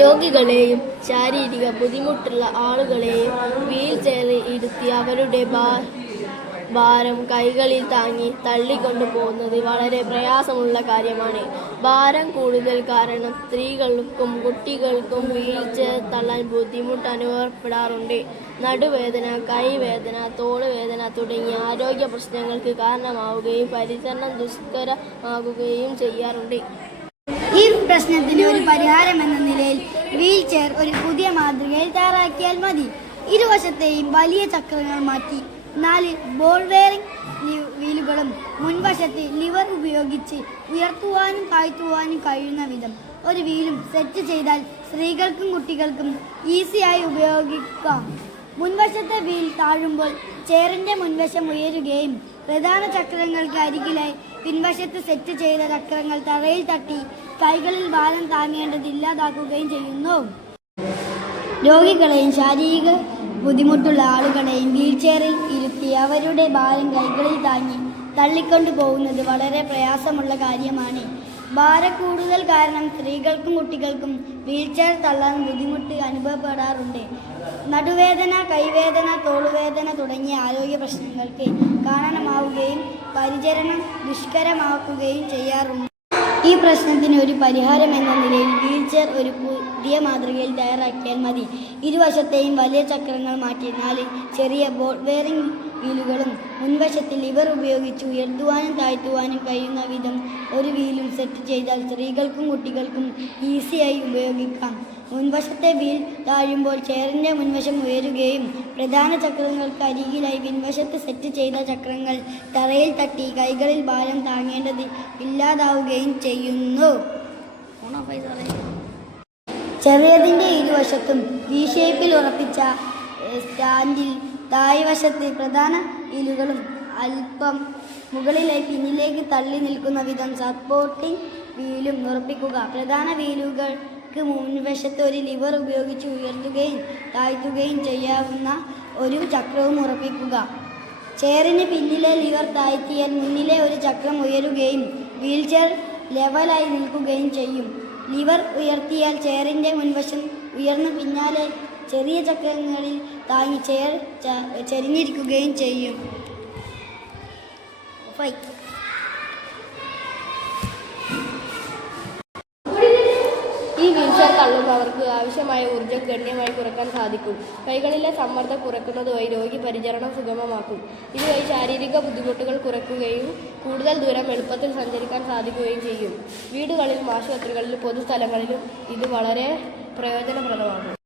രോഗികളെയും ശാരീരിക ബുദ്ധിമുട്ടുള്ള ആളുകളെയും വീൽ ചെയറിൽ ഇരുത്തി അവരുടെ ഭാരം കൈകളിൽ താങ്ങി തള്ളിക്കൊണ്ടു പോകുന്നത് വളരെ പ്രയാസമുള്ള കാര്യമാണ്. ഭാരം കൂടുതൽ കാരണം സ്ത്രീകൾക്കും കുട്ടികൾക്കും വീൽ ചെയർ തള്ളാൻ ബുദ്ധിമുട്ട് അനുഭവപ്പെടാറുണ്ട്. നടുവേദന, കൈവേദന, തോളുവേദന തുടങ്ങിയ ആരോഗ്യ പ്രശ്നങ്ങൾക്ക് കാരണമാവുകയും പരിചരണം ദുഷ്കരമാകുകയും ചെയ്യാറുണ്ട്. ഈ പ്രശ്നത്തിന് ഒരു പരിഹാരം എന്ന നിലയിൽ വീൽ ചെയർ ഒരു പുതിയ മാതൃകയിൽ തയ്യാറാക്കിയാൽ മതി. ഇരുവശത്തെയും വലിയ ചക്രങ്ങൾ മാറ്റി 4 ബോൾ ബെയറിംഗ് വീലുകളും മുൻവശത്ത് ലിവർ ഉപയോഗിച്ച് ഉയർത്തുവാനും താഴ്ത്തുവാനും കഴിയുന്ന വിധം ഒരു വീലും സെറ്റ് ചെയ്താൽ സ്ത്രീകൾക്കും കുട്ടികൾക്കും ഈസിയായി ഉപയോഗിക്കാം. മുൻവശത്തെ വീൽ താഴുമ്പോൾ ചെയറിന്റെ മുൻവശം ഉയരുകയും പ്രധാന ചക്രങ്ങൾക്ക് അരികിലായി പിൻവശത്ത് സെറ്റ് ചെയ്ത ചക്രങ്ങൾ തറയിൽ തട്ടി കൈകളിൽ ഭാരം താങ്ങേണ്ടതില്ലാതാക്കുകയും ചെയ്യുന്നു. രോഗികളെയും ശാരീരിക ബുദ്ധിമുട്ടുള്ള ആളുകളെയും വീൽ ചെയറിൽ ഇരുത്തി അവരുടെ ഭാരം കൈകളിൽ താങ്ങി തള്ളിക്കൊണ്ടു പോകുന്നത് വളരെ പ്രയാസമുള്ള കാര്യമാണ്. ഭാരക്കൂടുതൽ കാരണം സ്ത്രീകൾക്കും കുട്ടികൾക്കും വീൽ ചെയർ തള്ളാൻ ബുദ്ധിമുട്ട് അനുഭവപ്പെടാറുണ്ട്. നടുവേദന, കൈവേദന, തോളുവേദന തുടങ്ങിയ ആരോഗ്യ പ്രശ്നങ്ങൾക്ക് കാരണമാവുകയും പരിചരണം ദുഷ്കരമാക്കുകയും ചെയ്യാറുണ്ട്. ഈ പ്രശ്നത്തിന് ഒരു പരിഹാരം എന്ന നിലയിൽ വീൽ ചെയർ ഒരു പുതിയ മാതൃകയിൽ തയ്യാറാക്കിയാൽ മതി. ഇരുവശത്തെയും വലിയ ചക്രങ്ങൾ മാറ്റി 4 ചെറിയ ബോൾ ബെയറിംഗ് വീലുകളും മുൻവശത്ത് ലിവർ ഉപയോഗിച്ച് ഉയർത്തുവാനും താഴ്ത്തുവാനും കഴിയുന്ന വിധം ഒരു വീലും സെറ്റ് ചെയ്താൽ സ്ത്രീകൾക്കും കുട്ടികൾക്കും ഈസിയായി ഉപയോഗിക്കാം. മുൻവശത്തെ വീൽ താഴുമ്പോൾ ചെയറിൻ്റെ മുൻവശം ഉയരുകയും പ്രധാന ചക്രങ്ങൾക്ക് അരികിലായി പിൻവശത്ത് സെറ്റ് ചെയ്ത ചക്രങ്ങൾ തറയിൽ തട്ടി കൈകളിൽ ഭാരം താങ്ങേണ്ടത് ഇല്ലാതാവുകയും ചെയ്യുന്നു. ചെറിയതിൻ്റെ ഇരുവശത്തും വി ഷേപ്പിൽ ഉറപ്പിച്ച സ്റ്റാൻഡിൽ താഴ്വശത്ത് പ്രധാന വീലുകളും അല്പം മുകളിലായി പിന്നിലേക്ക് തള്ളി നിൽക്കുന്ന വിധം സപ്പോർട്ടിംഗ് വീലും ഉറപ്പിക്കുക. പ്രധാന വീലുകൾക്ക് മുൻവശത്ത് ഒരു ലിവർ ഉപയോഗിച്ച് ഉയർത്തുകയും താഴ്ത്തുകയും ചെയ്യാവുന്ന ഒരു ചക്രവും ഉറപ്പിക്കുക. ചെയറിന് പിന്നിലെ ലിവർ താഴ്ത്തിയാൽ മുന്നിലെ ഒരു ചക്രം ഉയരുകയും വീൽ ചെയർ ലെവലായി നിൽക്കുകയും ചെയ്യും. ലിവർ ഉയർത്തിയാൽ ചെയറിൻ്റെ മുൻവശം ഉയർന്നു പിന്നാലെ ചെറിയ ചക്രങ്ങളിൽ താങ്ങി ചെയർ ചരിഞ്ഞിരിക്കുകയും ചെയ്യും. ഈ വീൽ ചെയർ തള്ളുമ്പോൾ അവർക്ക് ആവശ്യമായ ഊർജ്ജം ഗണ്യമായി കുറയ്ക്കാൻ സാധിക്കും. കൈകളിലെ സമ്മർദ്ദം കുറയ്ക്കുന്നത് വഴി രോഗി പരിചരണം സുഗമമാക്കും. ഇതുവഴി ശാരീരിക ബുദ്ധിമുട്ടുകൾ കുറയ്ക്കുകയും കൂടുതൽ ദൂരം എളുപ്പത്തിൽ സഞ്ചരിക്കാൻ സാധിക്കുകയും ചെയ്യും. വീടുകളിലും ആശുപത്രികളിലും പൊതുസ്ഥലങ്ങളിലും ഇത് വളരെ പ്രയോജനപ്രദമാണ്.